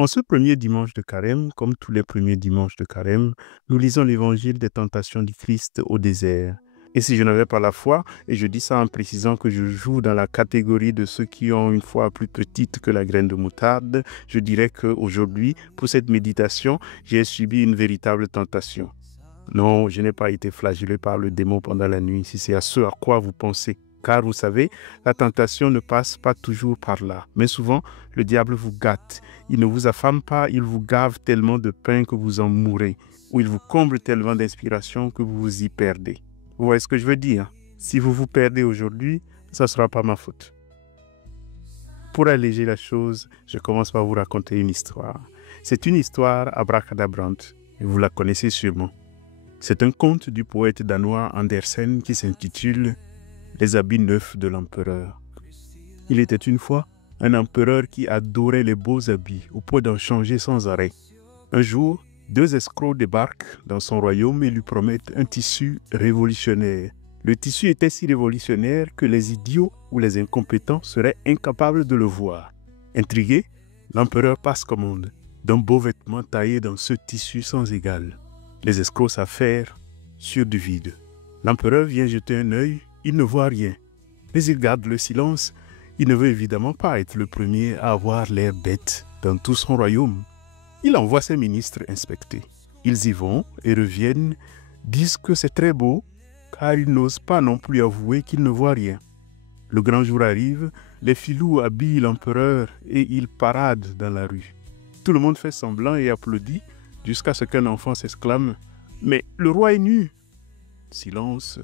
En ce premier dimanche de Carême, comme tous les premiers dimanches de Carême, nous lisons l'évangile des tentations du Christ au désert. Et si je n'avais pas la foi, et je dis ça en précisant que je joue dans la catégorie de ceux qui ont une foi plus petite que la graine de moutarde, je dirais qu'aujourd'hui, pour cette méditation, j'ai subi une véritable tentation. Non, je n'ai pas été flagellé par le démon pendant la nuit, si c'est à ce à quoi vous pensez. Car vous savez, la tentation ne passe pas toujours par là. Mais souvent, le diable vous gâte. Il ne vous affame pas, il vous gave tellement de pain que vous en mourrez. Ou il vous comble tellement d'inspiration que vous vous y perdez. Vous voyez ce que je veux dire? Si vous vous perdez aujourd'hui, ça ne sera pas ma faute. Pour alléger la chose, je commence par vous raconter une histoire. C'est une histoire abracadabrante, et vous la connaissez sûrement. C'est un conte du poète danois Andersen qui s'intitule « Les habits neufs de l'empereur ». Il était une fois un empereur qui adorait les beaux habits au point d'en changer sans arrêt. Un jour, 2 escrocs débarquent dans son royaume et lui promettent un tissu révolutionnaire. Le tissu était si révolutionnaire que les idiots ou les incompétents seraient incapables de le voir. Intrigué, l'empereur passe commande d'un beau vêtement taillé dans ce tissu sans égal. Les escrocs s'affairent sur du vide. L'empereur vient jeter un œil, il ne voit rien. Mais il garde le silence. Il ne veut évidemment pas être le premier à avoir l'air bête dans tout son royaume. Il envoie ses ministres inspecter. Ils y vont et reviennent, disent que c'est très beau, car ils n'osent pas non plus avouer qu'ils ne voient rien. Le grand jour arrive, les filous habillent l'empereur et il parade dans la rue. Tout le monde fait semblant et applaudit, jusqu'à ce qu'un enfant s'exclame « Mais le roi est nu !» Silence.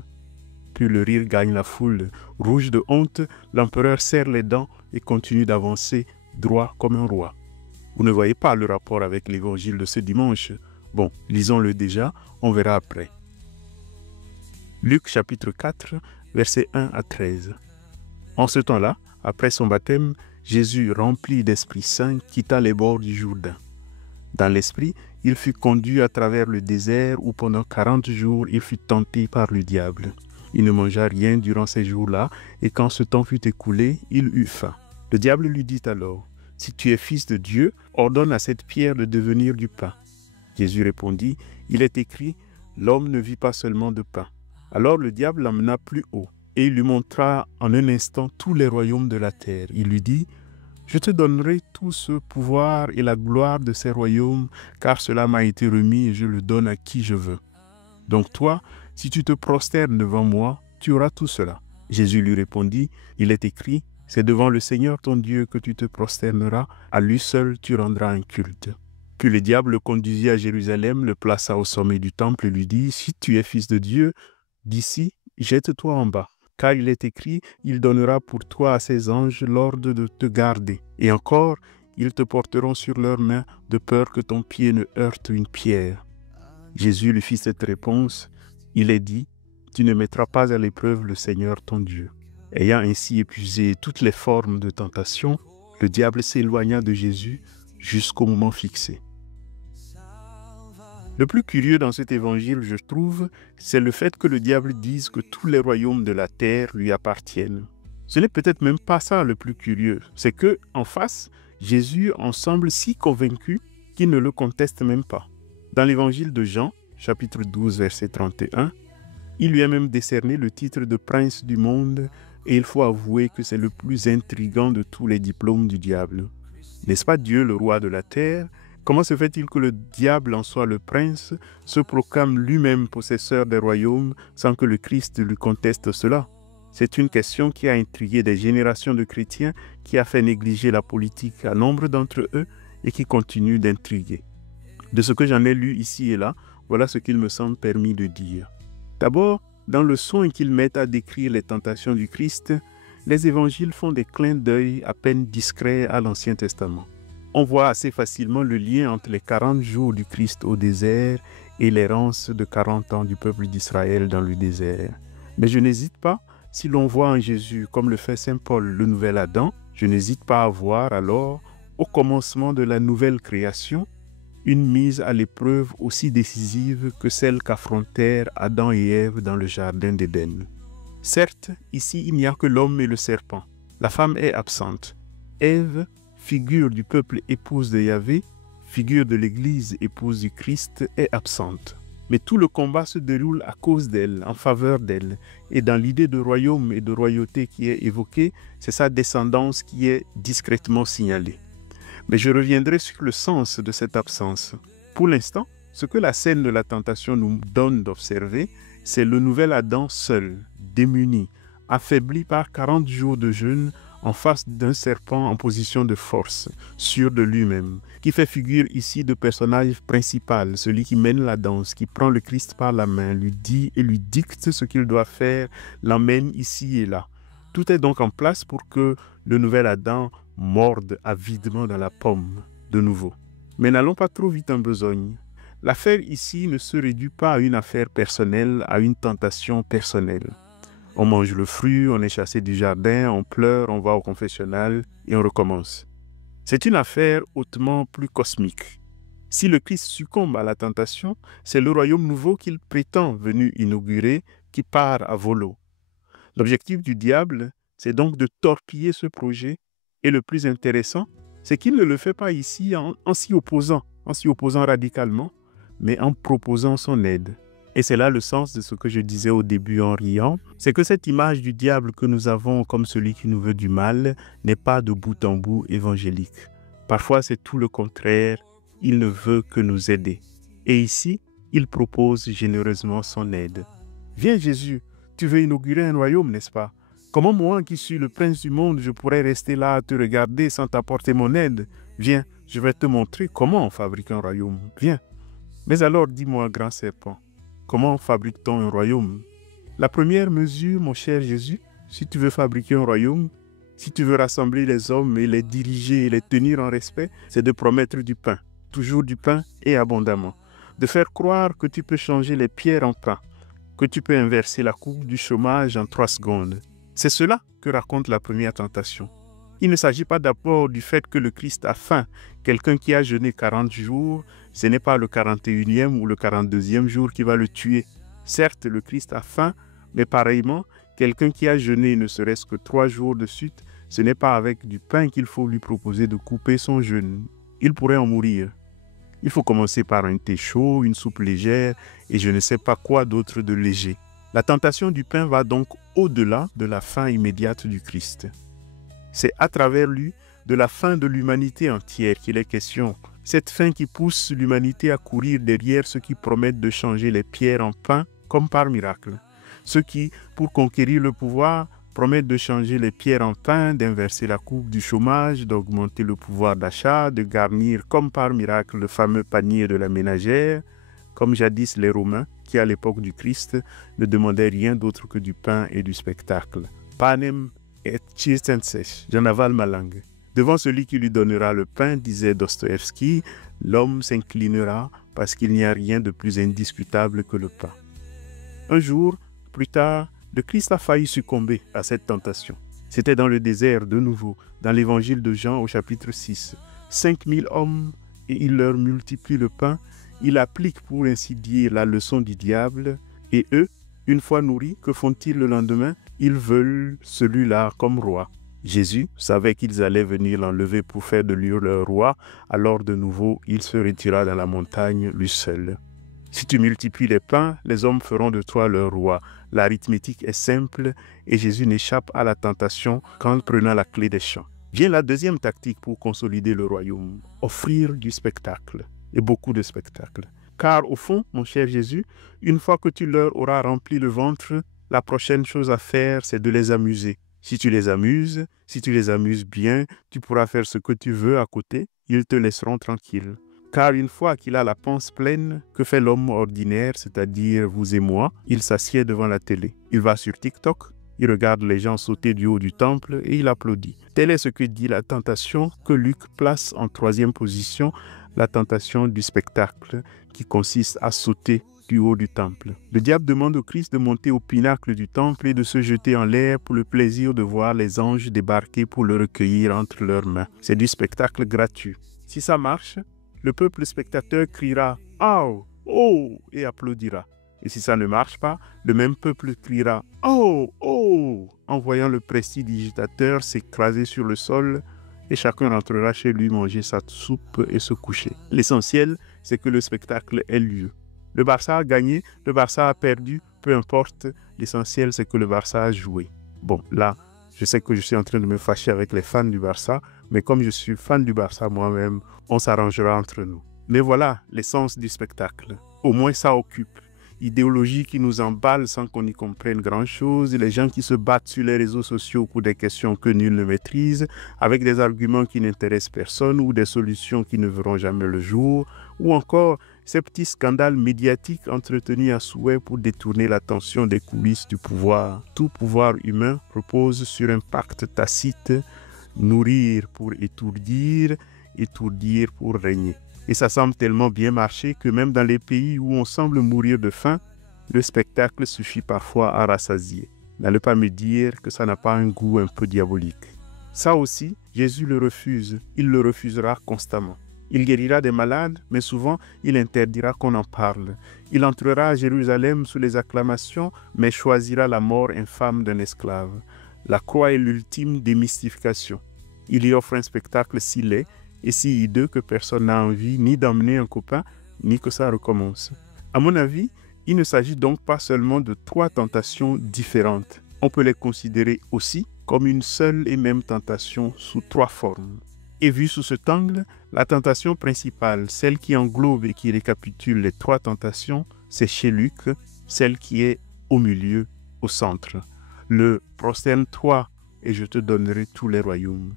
Puis le rire gagne la foule. Rouge de honte, l'empereur serre les dents et continue d'avancer droit comme un roi. Vous ne voyez pas le rapport avec l'évangile de ce dimanche? Bon, lisons-le déjà, on verra après. Luc chapitre 4, versets 1 à 13. En ce temps-là, après son baptême, Jésus, rempli d'Esprit Saint, quitta les bords du Jourdain. Dans l'esprit, il fut conduit à travers le désert où pendant 40 jours il fut tenté par le diable. Il ne mangea rien durant ces jours-là, et quand ce temps fut écoulé, il eut faim. Le diable lui dit alors, « Si tu es fils de Dieu, ordonne à cette pierre de devenir du pain. » Jésus répondit, « Il est écrit, l'homme ne vit pas seulement de pain. » Alors le diable l'emmena plus haut, et il lui montra en un instant tous les royaumes de la terre. Il lui dit, « Je te donnerai tout ce pouvoir et la gloire de ces royaumes, car cela m'a été remis et je le donne à qui je veux. Donc toi, si tu te prosternes devant moi, tu auras tout cela. » Jésus lui répondit, « Il est écrit, c'est devant le Seigneur ton Dieu que tu te prosterneras, à lui seul tu rendras un culte. » Puis le diable le conduisit à Jérusalem, le plaça au sommet du temple et lui dit, « Si tu es fils de Dieu, d'ici, jette-toi en bas. Car il est écrit, il donnera pour toi à ses anges l'ordre de te garder. Et encore, ils te porteront sur leurs mains, de peur que ton pied ne heurte une pierre. » Jésus lui fit cette réponse, « Il est dit, tu ne mettras pas à l'épreuve le Seigneur ton Dieu. » Ayant ainsi épuisé toutes les formes de tentation, le diable s'éloigna de Jésus jusqu'au moment fixé. Le plus curieux dans cet évangile, je trouve, c'est le fait que le diable dise que tous les royaumes de la terre lui appartiennent. Ce n'est peut-être même pas ça le plus curieux, c'est que, en face, Jésus en semble si convaincu qu'il ne le conteste même pas. Dans l'évangile de Jean, chapitre 12, verset 31, il lui a même décerné le titre de prince du monde et il faut avouer que c'est le plus intrigant de tous les diplômes du diable. N'est-ce pas Dieu le roi de la terre? Comment se fait-il que le diable en soit le prince, se proclame lui-même possesseur des royaumes sans que le Christ lui conteste cela? C'est une question qui a intrigué des générations de chrétiens, qui a fait négliger la politique à nombre d'entre eux et qui continue d'intriguer. De ce que j'en ai lu ici et là, voilà ce qu'il me semble permis de dire. D'abord, dans le soin qu'ils mettent à décrire les tentations du Christ, les évangiles font des clins d'œil à peine discrets à l'Ancien Testament. On voit assez facilement le lien entre les 40 jours du Christ au désert et l'errance de 40 ans du peuple d'Israël dans le désert. Mais je n'hésite pas, si l'on voit en Jésus, comme le fait saint Paul, le nouvel Adam, je n'hésite pas à voir alors, au commencement de la nouvelle création, une mise à l'épreuve aussi décisive que celle qu'affrontèrent Adam et Ève dans le jardin d'Éden. Certes, ici il n'y a que l'homme et le serpent. La femme est absente. Ève figure du peuple épouse de Yahvé, figure de l'Église épouse du Christ, est absente. Mais tout le combat se déroule à cause d'elle, en faveur d'elle. Et dans l'idée de royaume et de royauté qui est évoquée, c'est sa descendance qui est discrètement signalée. Mais je reviendrai sur le sens de cette absence. Pour l'instant, ce que la scène de la tentation nous donne d'observer, c'est le nouvel Adam seul, démuni, affaibli par 40 jours de jeûne, en face d'un serpent en position de force, sûr de lui-même, qui fait figure ici de personnage principal, celui qui mène la danse, qui prend le Christ par la main, lui dit et lui dicte ce qu'il doit faire, l'emmène ici et là. Tout est donc en place pour que le nouvel Adam morde avidement dans la pomme, de nouveau. Mais n'allons pas trop vite en besogne. L'affaire ici ne se réduit pas à une affaire personnelle, à une tentation personnelle. On mange le fruit, on est chassé du jardin, on pleure, on va au confessionnal et on recommence. C'est une affaire hautement plus cosmique. Si le Christ succombe à la tentation, c'est le royaume nouveau qu'il prétend venu inaugurer qui part à volo. L'objectif du diable, c'est donc de torpiller ce projet et le plus intéressant, c'est qu'il ne le fait pas ici en s'y opposant radicalement, mais en proposant son aide. Et c'est là le sens de ce que je disais au début en riant, c'est que cette image du diable que nous avons comme celui qui nous veut du mal n'est pas de bout en bout évangélique. Parfois c'est tout le contraire, il ne veut que nous aider. Et ici, il propose généreusement son aide. Viens Jésus, tu veux inaugurer un royaume, n'est-ce pas? Comment moi qui suis le prince du monde, je pourrais rester là à te regarder sans t'apporter mon aide? Viens, je vais te montrer comment on fabrique un royaume. Viens. Mais alors dis-moi, grand serpent, comment fabrique-t-on un royaume? La première mesure, mon cher Jésus, si tu veux fabriquer un royaume, si tu veux rassembler les hommes et les diriger et les tenir en respect, c'est de promettre du pain, toujours du pain et abondamment. De faire croire que tu peux changer les pierres en pain, que tu peux inverser la courbe du chômage en 3 secondes. C'est cela que raconte la première tentation. Il ne s'agit pas d'abord du fait que le Christ a faim. Quelqu'un qui a jeûné 40 jours, ce n'est pas le 41e ou le 42e jour qui va le tuer. Certes, le Christ a faim, mais pareillement, quelqu'un qui a jeûné ne serait-ce que 3 jours de suite, ce n'est pas avec du pain qu'il faut lui proposer de couper son jeûne. Il pourrait en mourir. Il faut commencer par un thé chaud, une soupe légère et je ne sais pas quoi d'autre de léger. La tentation du pain va donc au-delà de la faim immédiate du Christ. C'est à travers lui de la faim de l'humanité entière qu'il est question. Cette faim qui pousse l'humanité à courir derrière ceux qui promettent de changer les pierres en pain comme par miracle. Ceux qui, pour conquérir le pouvoir, promettent de changer les pierres en pain, d'inverser la courbe du chômage, d'augmenter le pouvoir d'achat, de garnir comme par miracle le fameux panier de la ménagère, comme jadis les Romains, qui à l'époque du Christ ne demandaient rien d'autre que du pain et du spectacle. Panem et circenses, j'en avale ma langue. Devant celui qui lui donnera le pain, disait Dostoïevski, l'homme s'inclinera parce qu'il n'y a rien de plus indiscutable que le pain. Un jour, plus tard, le Christ a failli succomber à cette tentation. C'était dans le désert de nouveau, dans l'évangile de Jean au chapitre 6. 5000 hommes et il leur multiplie le pain. Il applique pour ainsi dire la leçon du diable. Et eux, une fois nourris, que font-ils le lendemain? Ils veulent celui-là comme roi. Jésus savait qu'ils allaient venir l'enlever pour faire de lui leur roi. Alors de nouveau, il se retira dans la montagne, lui seul. Si tu multiplies les pains, les hommes feront de toi leur roi. L'arithmétique est simple et Jésus n'échappe à la tentation qu'en prenant la clé des champs. Vient la deuxième tactique pour consolider le royaume, offrir du spectacle, et beaucoup de spectacles. Car au fond, mon cher Jésus, une fois que tu leur auras rempli le ventre, la prochaine chose à faire, c'est de les amuser. Si tu les amuses bien, tu pourras faire ce que tu veux à côté, ils te laisseront tranquille. Car une fois qu'il a la panse pleine, que fait l'homme ordinaire, c'est-à-dire vous et moi? Il s'assied devant la télé. Il va sur TikTok, il regarde les gens sauter du haut du temple et il applaudit. Tel est ce que dit la tentation que Luc place en 3e position, la tentation du spectacle qui consiste à sauter du haut du temple. Le diable demande au Christ de monter au pinacle du temple et de se jeter en l'air pour le plaisir de voir les anges débarquer pour le recueillir entre leurs mains. C'est du spectacle gratuit. Si ça marche, le peuple spectateur criera « Oh, oh !» et applaudira. Et si ça ne marche pas, le même peuple criera « Oh, oh !» en voyant le prestidigitateur s'écraser sur le sol et chacun rentrera chez lui manger sa soupe et se coucher. L'essentiel, c'est que le spectacle ait lieu. Le Barça a gagné, le Barça a perdu, peu importe, l'essentiel c'est que le Barça a joué. Bon, là, je sais que je suis en train de me fâcher avec les fans du Barça, mais comme je suis fan du Barça moi-même, on s'arrangera entre nous. Mais voilà l'essence du spectacle. Au moins ça occupe. Idéologie qui nous emballe sans qu'on y comprenne grand-chose, les gens qui se battent sur les réseaux sociaux pour des questions que nul ne maîtrise, avec des arguments qui n'intéressent personne ou des solutions qui ne verront jamais le jour, ou encore ces petits scandales médiatiques entretenus à souhait pour détourner l'attention des coulisses du pouvoir. Tout pouvoir humain repose sur un pacte tacite, nourrir pour étourdir, étourdir pour régner. Et ça semble tellement bien marcher que même dans les pays où on semble mourir de faim, le spectacle suffit parfois à rassasier. N'allez pas me dire que ça n'a pas un goût un peu diabolique. Ça aussi, Jésus le refuse. Il le refusera constamment. Il guérira des malades, mais souvent, il interdira qu'on en parle. Il entrera à Jérusalem sous les acclamations, mais choisira la mort infâme d'un esclave. La croix est l'ultime démystification. Il y offre un spectacle si laid et si hideux que personne n'a envie ni d'emmener un copain, ni que ça recommence. À mon avis, il ne s'agit donc pas seulement de 3 tentations différentes. On peut les considérer aussi comme une seule et même tentation sous 3 formes. Et vue sous cet angle, la tentation principale, celle qui englobe et qui récapitule les 3 tentations, c'est chez Luc, celle qui est au milieu, au centre. Le « prosterne-toi et je te donnerai tous les royaumes ».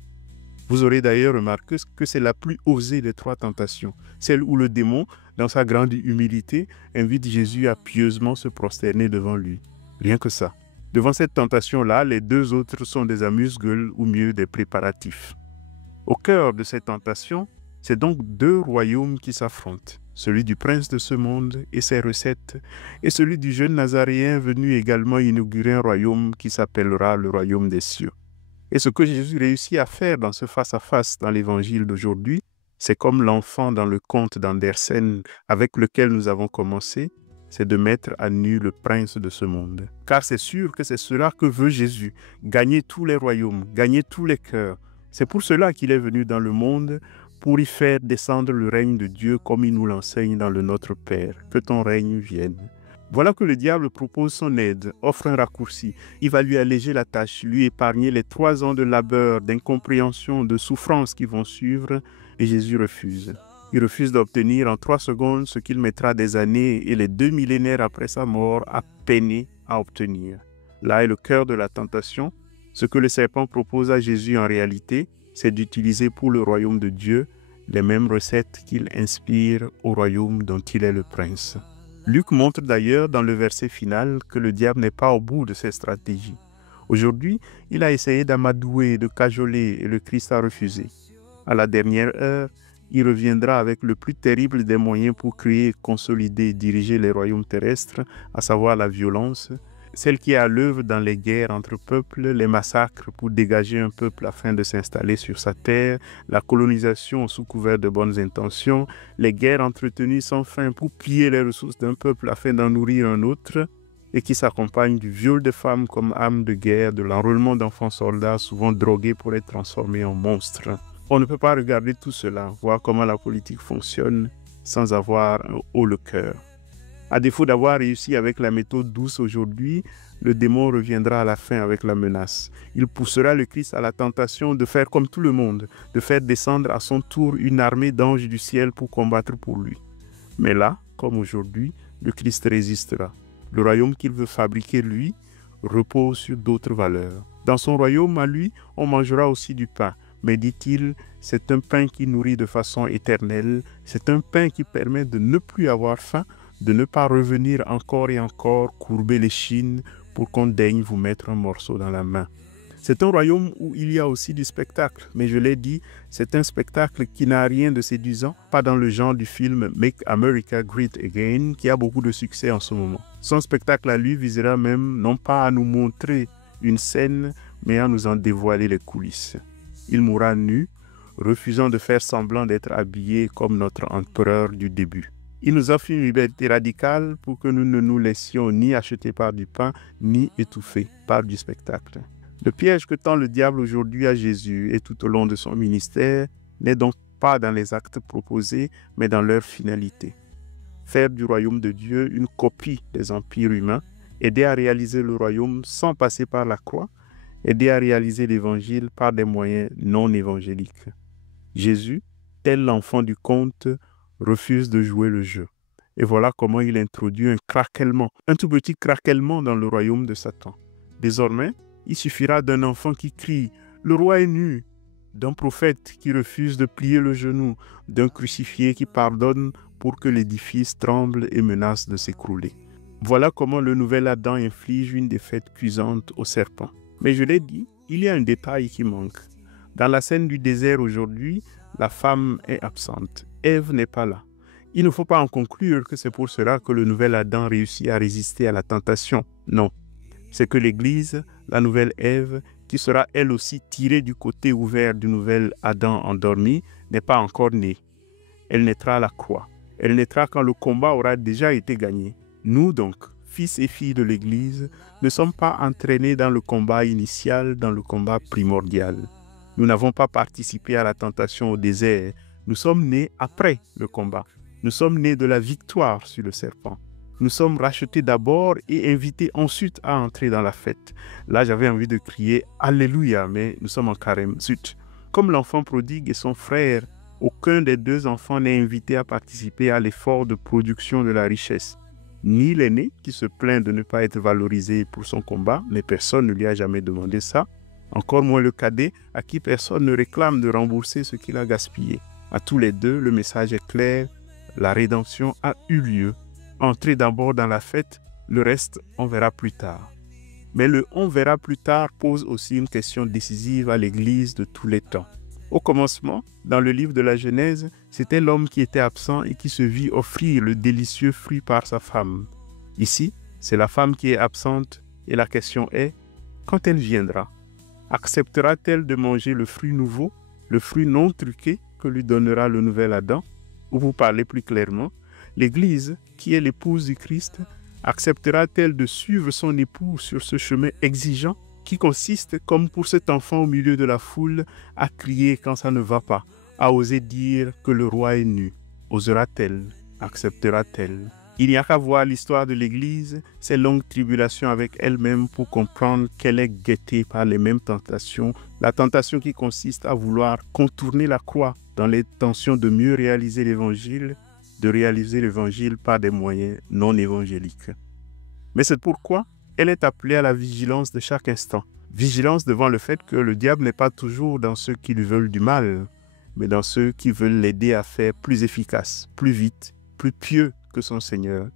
Vous aurez d'ailleurs remarqué que c'est la plus osée des 3 tentations, celle où le démon, dans sa grande humilité, invite Jésus à pieusement se prosterner devant lui. Rien que ça. Devant cette tentation-là, les 2 autres sont des amuse-gueules ou mieux des préparatifs. Au cœur de cette tentation, c'est donc 2 royaumes qui s'affrontent, celui du prince de ce monde et ses recettes, et celui du jeune Nazaréen venu également inaugurer un royaume qui s'appellera le royaume des cieux. Et ce que Jésus réussit à faire dans ce face-à-face dans l'évangile d'aujourd'hui, c'est comme l'enfant dans le conte d'Andersen avec lequel nous avons commencé, c'est de mettre à nu le prince de ce monde. Car c'est sûr que c'est cela que veut Jésus, gagner tous les royaumes, gagner tous les cœurs. C'est pour cela qu'il est venu dans le monde, pour y faire descendre le règne de Dieu comme il nous l'enseigne dans le Notre Père. Que ton règne vienne. Voilà que le diable propose son aide, offre un raccourci. Il va lui alléger la tâche, lui épargner les 3 ans de labeur, d'incompréhension, de souffrance qui vont suivre, et Jésus refuse. Il refuse d'obtenir en 3 secondes ce qu'il mettra des années et les 2 millénaires après sa mort à peiner à obtenir. Là est le cœur de la tentation. Ce que le serpent propose à Jésus en réalité, c'est d'utiliser pour le royaume de Dieu les mêmes recettes qu'il inspire au royaume dont il est le prince. Luc montre d'ailleurs dans le verset final que le diable n'est pas au bout de ses stratégies. Aujourd'hui, il a essayé d'amadouer, de cajoler et le Christ a refusé. À la dernière heure, il reviendra avec le plus terrible des moyens pour créer, consolider et diriger les royaumes terrestres, à savoir la violence, celle qui est à l'œuvre dans les guerres entre peuples, les massacres pour dégager un peuple afin de s'installer sur sa terre, la colonisation sous couvert de bonnes intentions, les guerres entretenues sans fin pour piller les ressources d'un peuple afin d'en nourrir un autre, et qui s'accompagnent du viol des femmes comme armes de guerre, de l'enrôlement d'enfants soldats souvent drogués pour être transformés en monstres. On ne peut pas regarder tout cela, voir comment la politique fonctionne sans avoir un haut le cœur. À défaut d'avoir réussi avec la méthode douce aujourd'hui, le démon reviendra à la fin avec la menace. Il poussera le Christ à la tentation de faire comme tout le monde, de faire descendre à son tour une armée d'anges du ciel pour combattre pour lui. Mais là, comme aujourd'hui, le Christ résistera. Le royaume qu'il veut fabriquer, lui, repose sur d'autres valeurs. Dans son royaume, à lui, on mangera aussi du pain. Mais dit-il, c'est un pain qui nourrit de façon éternelle, c'est un pain qui permet de ne plus avoir faim, de ne pas revenir encore et encore courber l'échine pour qu'on daigne vous mettre un morceau dans la main. C'est un royaume où il y a aussi du spectacle, mais je l'ai dit, c'est un spectacle qui n'a rien de séduisant, pas dans le genre du film Make America Great Again, qui a beaucoup de succès en ce moment. Son spectacle à lui visera même non pas à nous montrer une scène, mais à nous en dévoiler les coulisses. Il mourra nu, refusant de faire semblant d'être habillé comme notre empereur du début. Il nous offre une liberté radicale pour que nous ne nous laissions ni acheter par du pain, ni étouffer par du spectacle. Le piège que tend le diable aujourd'hui à Jésus et tout au long de son ministère n'est donc pas dans les actes proposés, mais dans leur finalité. Faire du royaume de Dieu une copie des empires humains, aider à réaliser le royaume sans passer par la croix, aider à réaliser l'évangile par des moyens non évangéliques. Jésus, tel l'enfant du conte, refuse de jouer le jeu. Et voilà comment il introduit un craquellement, un tout petit craquellement dans le royaume de Satan. Désormais, il suffira d'un enfant qui crie « Le roi est nu !» d'un prophète qui refuse de plier le genou, d'un crucifié qui pardonne pour que l'édifice tremble et menace de s'écrouler. Voilà comment le nouvel Adam inflige une défaite cuisante au serpent. Mais je l'ai dit, il y a un détail qui manque. Dans la scène du désert aujourd'hui, la femme est absente. Ève n'est pas là. Il ne faut pas en conclure que c'est pour cela que le nouvel Adam réussit à résister à la tentation. Non. C'est que l'Église, la nouvelle Ève, qui sera elle aussi tirée du côté ouvert du nouvel Adam endormi, n'est pas encore née. Elle naîtra à la croix. Elle naîtra quand le combat aura déjà été gagné. Nous donc, fils et filles de l'Église, ne sommes pas entraînés dans le combat initial, dans le combat primordial. Nous n'avons pas participé à la tentation au désert. Nous sommes nés après le combat. Nous sommes nés de la victoire sur le serpent. Nous sommes rachetés d'abord et invités ensuite à entrer dans la fête. Là, j'avais envie de crier « Alléluia », mais nous sommes en carême. Zut. Comme l'enfant prodigue et son frère, aucun des deux enfants n'est invité à participer à l'effort de production de la richesse. Ni l'aîné, qui se plaint de ne pas être valorisé pour son combat, mais personne ne lui a jamais demandé ça. Encore moins le cadet, à qui personne ne réclame de rembourser ce qu'il a gaspillé. À tous les deux, le message est clair, la rédemption a eu lieu. Entrez d'abord dans la fête, le reste, on verra plus tard. Mais le « on verra plus tard » pose aussi une question décisive à l'Église de tous les temps. Au commencement, dans le livre de la Genèse, c'était l'homme qui était absent et qui se vit offrir le délicieux fruit par sa femme. Ici, c'est la femme qui est absente et la question est, quand elle viendra, acceptera-t-elle de manger le fruit nouveau, le fruit non truqué que lui donnera le nouvel Adam? Ou pour parler plus clairement, l'Église, qui est l'épouse du Christ, acceptera-t-elle de suivre son époux sur ce chemin exigeant qui consiste, comme pour cet enfant au milieu de la foule, à crier quand ça ne va pas, à oser dire que le roi est nu? Osera-t-elle? Acceptera-t-elle? Il n'y a qu'à voir l'histoire de l'Église, ses longues tribulations avec elle-même pour comprendre qu'elle est guettée par les mêmes tentations, la tentation qui consiste à vouloir contourner la croix dans l'intention de mieux réaliser l'Évangile, de réaliser l'Évangile par des moyens non évangéliques. Mais c'est pourquoi elle est appelée à la vigilance de chaque instant. Vigilance devant le fait que le diable n'est pas toujours dans ceux qui lui veulent du mal, mais dans ceux qui veulent l'aider à faire plus efficace, plus vite, plus pieux que son Seigneur.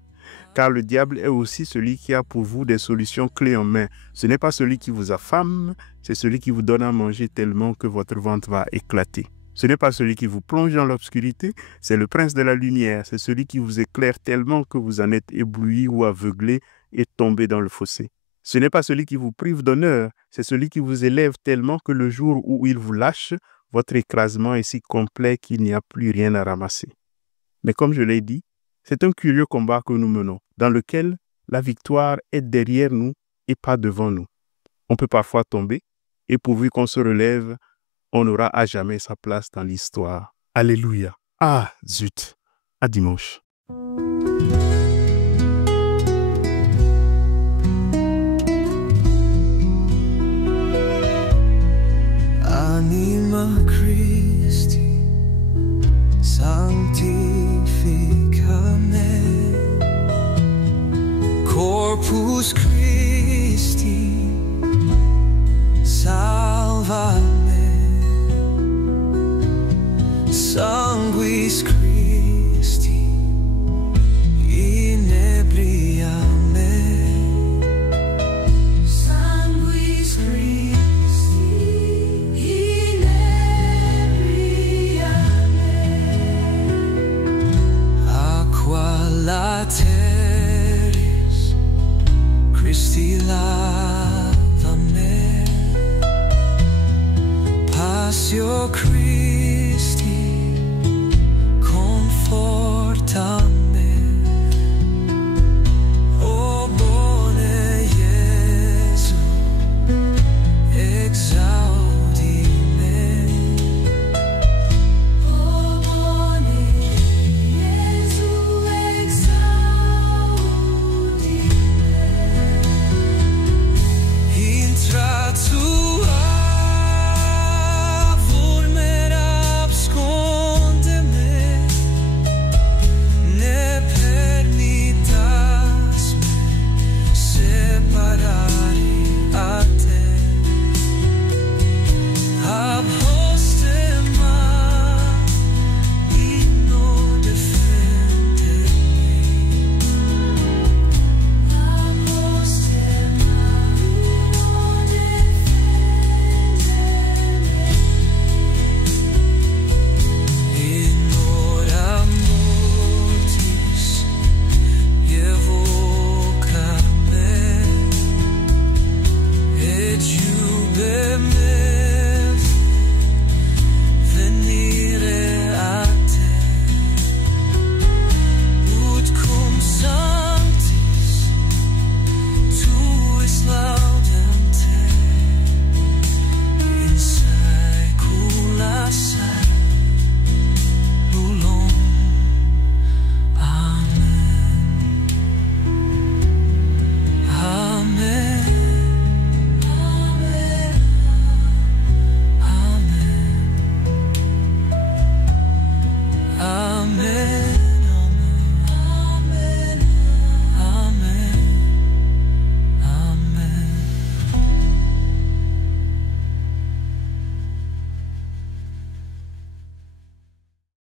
Car le diable est aussi celui qui a pour vous des solutions clés en main. Ce n'est pas celui qui vous affame, c'est celui qui vous donne à manger tellement que votre ventre va éclater. Ce n'est pas celui qui vous plonge dans l'obscurité, c'est le prince de la lumière, c'est celui qui vous éclaire tellement que vous en êtes ébloui ou aveuglé et tombé dans le fossé. Ce n'est pas celui qui vous prive d'honneur, c'est celui qui vous élève tellement que le jour où il vous lâche, votre écrasement est si complet qu'il n'y a plus rien à ramasser. Mais comme je l'ai dit, c'est un curieux combat que nous menons, dans lequel la victoire est derrière nous et pas devant nous. On peut parfois tomber, et pourvu qu'on se relève, on aura à jamais sa place dans l'histoire. Alléluia. Ah, zut. À dimanche. Anima Christi, sanctifica me, Corpus Christi, salva me, sanguis Christi, inebria me, sanguis Christi, acqua latte